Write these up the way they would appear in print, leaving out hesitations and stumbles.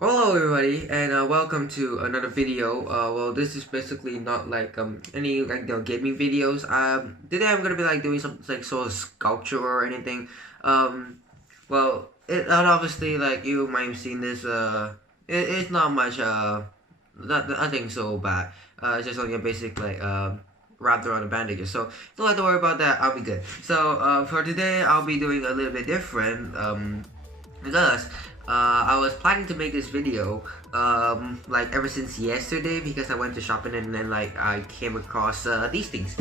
Hello everybody, and welcome to another video. Well, this is basically not like any gaming videos. Today I'm gonna be like doing some like sort of sculpture or anything. Well, and obviously like you might have seen this. It's not much. Not nothing so bad. It's just only a basic like wrapped around the bandages. So don't have to worry about that. I'll be good. So for today I'll be doing a little bit different. Because I was planning to make this video like ever since yesterday because I went to shopping and then like I came across these things.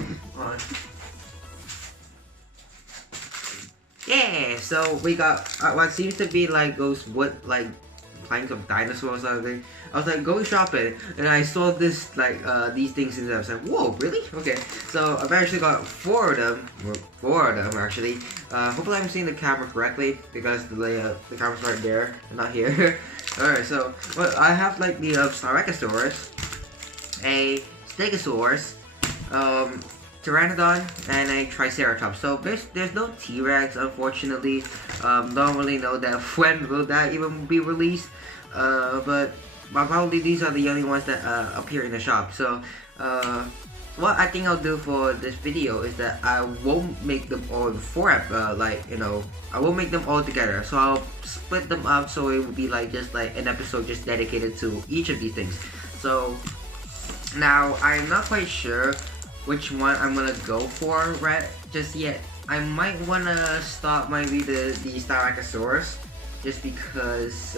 Yeah, so we got what seems to be like those wood like planks of dinosaurs or something. I was like going shopping and I saw this like these things and I was like, whoa, really? Okay, so I've actually got four of them actually. Hopefully I'm seeing the camera correctly because the camera's right there and not here. Alright, so well, I have like the Styracosaurus, a Stegosaurus, Pteranodon, and a Triceratops. So there's no T-Rex, unfortunately. Don't really know that when will that even be released. But probably these are the only ones that appear in the shop. So what I think I'll do for this video is that I won't make them all I won't make them all together. So I'll split them up so it will be like just like an episode just dedicated to each of these things. So now I'm not quite sure which one I'm gonna go for right just yet. I might wanna start maybe the Styracosaurus just because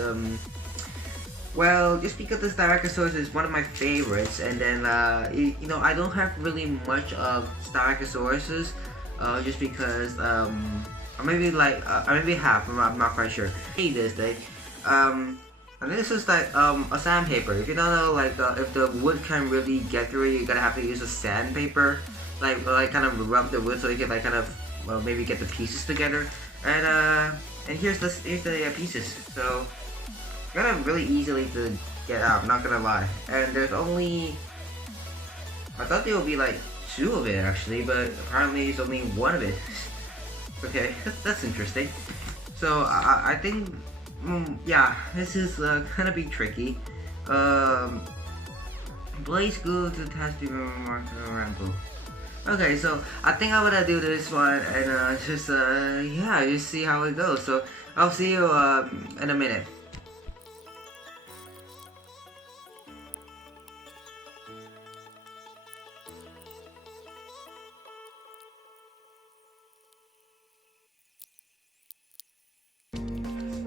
just because the Styracosaurus is one of my favorites, and then I don't have really much of Styracosauruses just because or maybe like maybe half, I'm not quite sure. Hey, this thing and this is like a sandpaper. If you don't know, like if the wood can really get through it, you're gonna have to use a sandpaper, like kind of rub the wood so you can like kind of maybe get the pieces together. And here's the pieces. So kind of really easily to get out. I'm not gonna lie. And there's only I thought there would be like two of it actually, but apparently it's only one of it. Okay, that's interesting. So I think. Yeah, this is gonna be tricky. Blaze glue to test the ramble. Okay, so I think I'm gonna do this one and just see how it goes. So I'll see you in a minute.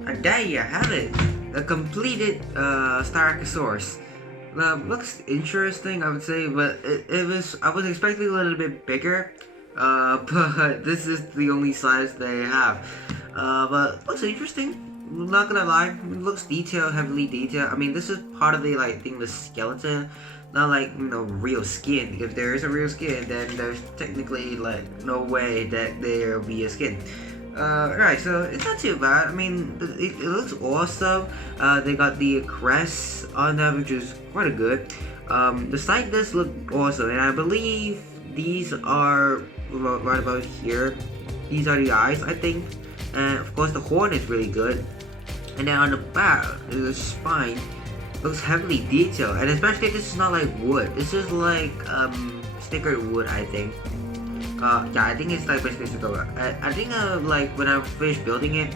And there you have it, a completed Styracosaurus. Looks interesting, I would say, but I was expecting a little bit bigger, but this is the only size they have. But looks interesting. I'm not gonna lie, it looks detailed, heavily detailed. I mean, this is part of the the skeleton, not like real skin. If there is a real skin, then there's technically like no way that there will be a skin. Right, so it's not too bad. I mean, it looks awesome. They got the crest on them, which is quite good. The side does look awesome, and I believe these are right about here. These are the eyes, I think. And of course, the horn is really good. And then on the back, the spine looks heavily detailed, and especially this is not like wood. This is like stickered wood, I think. Yeah, I think it's like basically Sugova. I think like when I finished building it,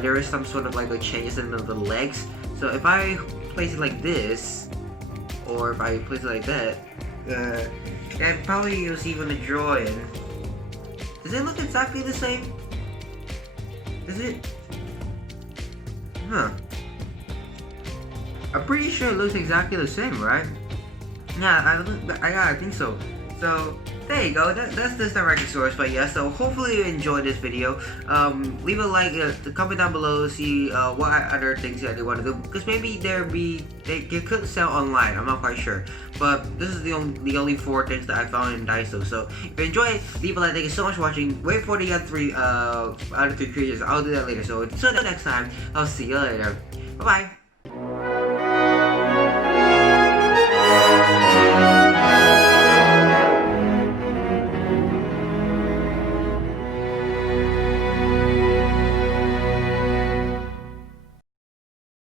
there is some sort of like changes in the legs. So if I place it like this, or if I place it like that, then probably you'll see when the drawing. Does it look exactly the same? Is it? Huh. I'm pretty sure it looks exactly the same, right? Yeah, I think so. So there you go. That's the Styracosaurus. But yeah, so hopefully you enjoyed this video. Leave a like, comment down below, see what other things that you want to do, because maybe they could sell online. I'm not quite sure, but this is the only four things that I found in Daiso. So if you enjoy it, leave a like. Thank you so much for watching. Wait for the other three creatures. I'll do that later. So until next time, I'll see you later. Bye bye.